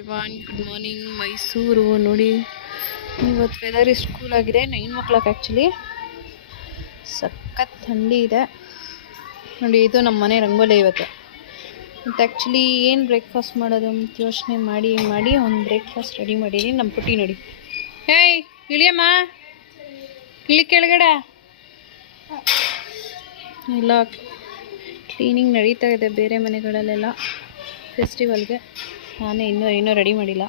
Good morning. Mysuru ನೋಡಿ, ಇವತ್ತು weather ಇಷ್ಟು ಕೂಲ್ ಆಗಿದೆ. 9 o'clock ಆ್ಯಕ್ಚುಲಿ. ಸಖತ್ ಥಂಡಿ ಇದೆ ನೋಡಿ. ಇದು ನಮ್ಮ ಮನೆ ರಂಗೋಲಿ ಇವತ್ತು. ಮತ್ತು ಆ್ಯಕ್ಚುಲಿ ಏನು ಬ್ರೇಕ್ಫಾಸ್ಟ್ ಮಾಡೋದು ಅಂತ ಯೋಚನೆ ಮಾಡಿ ಒಂದು ಬ್ರೇಕ್ಫಾಸ್ಟ್ ರೆಡಿ ಮಾಡೀನಿ. ನಮ್ಮ ಪುಟ್ಟಿ ನೋಡಿ, ಹೇಯ್ ಇಳಿಯಮ್ಮ, ಇಳಿ ಕೆಳಗಡೆ. ಎಲ್ಲ ಕ್ಲೀನಿಂಗ್ ನಡೀತಾ ಇದೆ ಬೇರೆ ಮನೆಗಳಲ್ಲೆಲ್ಲ ಫೆಸ್ಟಿವಲ್ಗೆ. ನಾನೇ ಇನ್ನೂ ರೆಡಿ ಮಾಡಿಲ್ಲ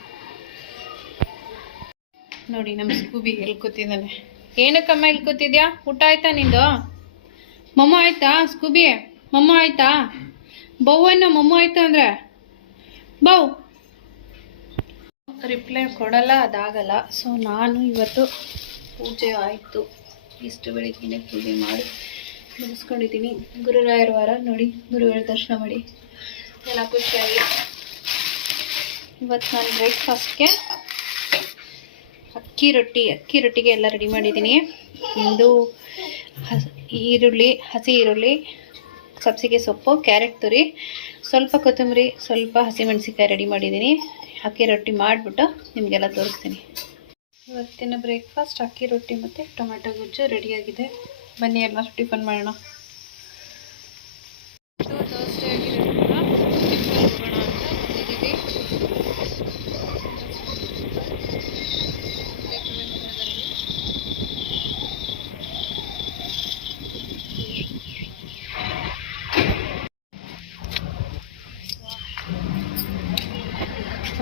ನೋಡಿ. ನಮ್ಮ ಸ್ಕೂಬಿ ಎಲ್ಲಿ ಕೂತಿದ್ದಾನೆ. ಏನಕ್ಕಮ್ಮ ಇಲ್ಲಿ ಕೂತಿದ್ಯಾ? ಊಟ ಆಯ್ತಾ ನಿಂದು? ಮೊಮ್ಮ ಆಯ್ತಾ? ಸ್ಕೂಬಿ ಮೊಮ್ಮ ಆಯ್ತಾ? ಬೌವನ್ನ ಮೊಮ್ಮ ಆಯ್ತಾ ಅಂದರೆ ಬೌ ರಿಪ್ಲೈ ಕೊಡಲ್ಲ, ಅದಾಗಲ್ಲ. ಸೊ ನಾನು ಇವತ್ತು ಪೂಜೆ ಆಯಿತು. ಇಷ್ಟು ಬೆಳಿಗ್ಗೆ ಪೂಜೆ ಮಾಡಿ ಮುಗಿಸ್ಕೊಂಡಿದ್ದೀನಿ. ಗುರುರಾಯರ ವಾರ ನೋಡಿ, ಗುರುವಾರ ದರ್ಶನ ಮಾಡಿ ಎಲ್ಲ ಖುಷಿಯಾಗಿ. ಇವತ್ತು ನಾನು ಬ್ರೇಕ್ಫಾಸ್ಟ್ಗೆ ಅಕ್ಕಿ ರೊಟ್ಟಿಗೆ ಎಲ್ಲ ರೆಡಿ ಮಾಡಿದ್ದೀನಿ. ಇದು ಹಸಿ ಈರುಳ್ಳಿ, ಸಬ್ಸಿಗೆ ಸೊಪ್ಪು, ಕ್ಯಾರೆಟ್ ತುರಿ, ಸ್ವಲ್ಪ ಕೊತ್ತಂಬರಿ, ಸ್ವಲ್ಪ ಹಸಿಮೆಣಸಿಕಾಯಿ ರೆಡಿ ಮಾಡಿದ್ದೀನಿ. ಅಕ್ಕಿ ರೊಟ್ಟಿ ಮಾಡಿಬಿಟ್ಟು ನಿಮಗೆಲ್ಲ ತೋರಿಸ್ತೀನಿ. ಇವತ್ತಿನ ಬ್ರೇಕ್ಫಾಸ್ಟ್ ಅಕ್ಕಿ ರೊಟ್ಟಿ ಮತ್ತು ಟೊಮೆಟೊ ಗೊಜ್ಜು ರೆಡಿಯಾಗಿದೆ. ಬನ್ನಿ ಎಲ್ಲ ಟಿಫನ್ ಮಾಡೋಣ. ಥರ್ಸ್ಡೇ ಆಗಿರೋದ್ರಿಂದ ಟೆಂಪಲ್ ಹೋಗೋಣ ಅಂತ ಬಂದಿದ್ದೀವಿ.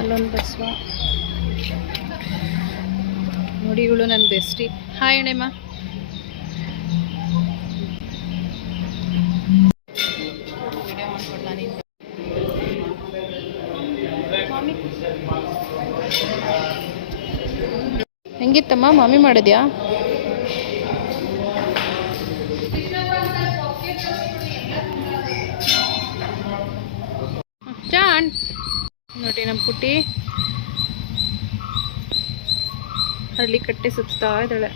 ಅಲ್ಲೊಂದು ಬಸವ ನೋಡಿ, ಇವಳು ನನ್ನ ಬೆಸ್ಟಿ. ಹಾಯ್ ಅಣ್ಣಮ್ಮ. ಹೆಂಗಿತ್ತಮ್ಮ ಮಾಮಿ ಮಾಡಿದ್ಯಾ? ಜಾನ್ ನೋಡಿ, ನಮ್ಮ ಪುಟ್ಟಿ ಹಳ್ಳಿ ಕಟ್ಟೆ ಸುತ್ತಾ ಇದ್ದಾಳೆ.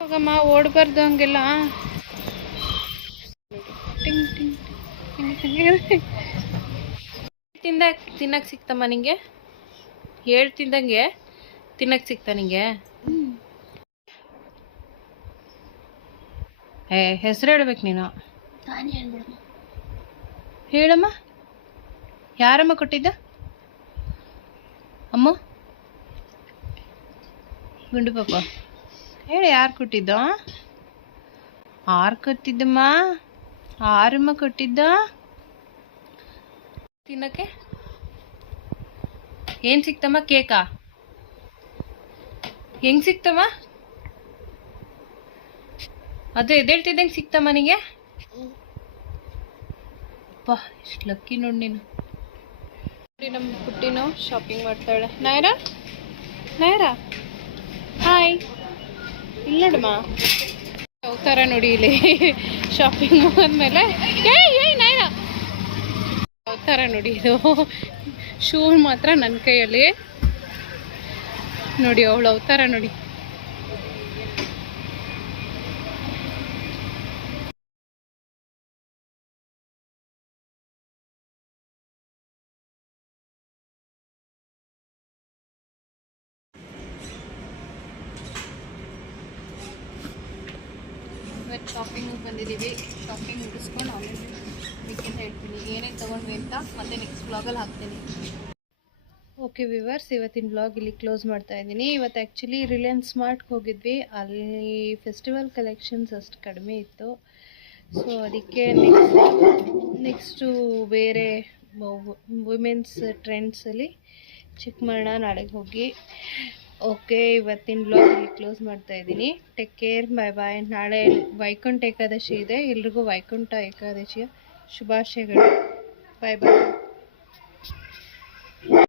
ಹೋಗಮ್ಮ, ಓಡಬಾರ್ದು ಹಂಗೆಲ್ಲ. ತಿನ್ನಕ್ಕೆ ಸಿಕ್ತಮ್ಮ ನಿಂಗೆ? ಹೇಳ್ತಿದ್ದಂಗೆ ತಿನ್ನಕ್ಕೆ ಸಿಕ್ತಾ ನಿಂಗೆ? ಹೆಸರು ಹೇಳ್ಬೇಕು ನೀನು. ಹೇಳಮ್ಮ, ಯಾರಮ್ಮ ಕೊಟ್ಟಿದ್ದ? ಅಮ್ಮ ಗುಂಡು ಪಾಪ ಹೇಳಿ, ಯಾರು ಕೊಟ್ಟಿದ್ದ? ಆರು ಕೊಟ್ಟಿದ್ದಮ್ಮ, ಆರಮ್ಮ ಕೊಟ್ಟಿದ್ದ ತಿನ್ನಕ್ಕೆ. ಏನು ಸಿಕ್ತಮ್ಮ? ಕೇಕಾ? ಹೆಂಗೆ ಸಿಕ್ತಮ್ಮ ಅದು? ಎದ್ದೇಳ್ತಿದ್ದಂಗೆ ಸಿಕ್ತಮ್ಮ ನಿಂಗೆ? ಅಪ್ಪ ಎಷ್ಟು ಲಕ್ಕಿ ನೋಡಿ ನೀನು. ನಮ್ಮ ಪುಟ್ಟಿನೂ ಶಾಪಿಂಗ್ ಮಾಡ್ತಾಳೆ. ನಾಯರಾ ಹಾಯ್. ಇಲ್ಲಿ ನೋಡಮ್ಮ, ಅವತಾರ ನೋಡಿ ಇಲ್ಲಿ ಶಾಪಿಂಗ್ ಮುಗಿದ್ಮೇಲೆ. ಏಯ್ ನಾಯರಾ, ಅವತಾರ ನೋಡಿ. ಇದು ಶೂ ಮಾತ್ರ ನನ್ನ ಕೈಯಲ್ಲಿ ನೋಡಿ. ಅವಳು ಅವತಾರ ನೋಡಿ. ಇವತ್ತು ಶಾಪಿಂಗ್ ಬಂದಿದ್ದೀವಿ. ಶಾಪಿಂಗ್ ಮುಗಿಸ್ಕೊಂಡು ಆಮೇಲೆ ವೀಕೆಂಡ್ ಹೇಳ್ತೀನಿ ಏನೇನು ತೊಗೊಂಡ್ವಿ ಅಂತ. ಮತ್ತೆ ನೆಕ್ಸ್ಟ್ ವ್ಲಾಗಲ್ಲಿ ಹಾಕ್ತೀನಿ. ಓಕೆ ವ್ಯೂವರ್ಸ್, ಇವತ್ತಿನ ವ್ಲಾಗ್ ಇಲ್ಲಿ ಕ್ಲೋಸ್ ಮಾಡ್ತಾ ಇದ್ದೀನಿ. ಇವತ್ತು ಆ್ಯಕ್ಚುಲಿ ರಿಲಯನ್ಸ್ ಸ್ಮಾರ್ಟ್ಗೆ ಹೋಗಿದ್ವಿ. ಅಲ್ಲಿ ಫೆಸ್ಟಿವಲ್ ಕಲೆಕ್ಷನ್ಸ್ ಅಷ್ಟು ಕಡಿಮೆ ಇತ್ತು. ಸೊ ಅದಕ್ಕೆ ನೆಕ್ಸ್ಟು ಬೇರೆ ವುಮೆನ್ಸ್ ಟ್ರೆಂಡ್ಸಲ್ಲಿ ಚೆಕ್ ಮಾಡೋಣ ನಾಳೆಗೆ ಹೋಗಿ. ಓಕೆ, ಇವತ್ತಿನ ವ್ಲಾಗ್ ಇಲ್ಲಿ ಕ್ಲೋಸ್ ಮಾಡ್ತಾ ಇದ್ದೀನಿ. ಟೇಕ್ ಕೇರ್, ಬಾಯ್. ನಾಳೆ ವೈಕುಂಠ ಏಕಾದಶಿ ಇದೆ. ಎಲ್ರಿಗೂ ವೈಕುಂಠ ಏಕಾದಶಿಯ ಶುಭಾಶಯಗಳು. ಬಾಯ್.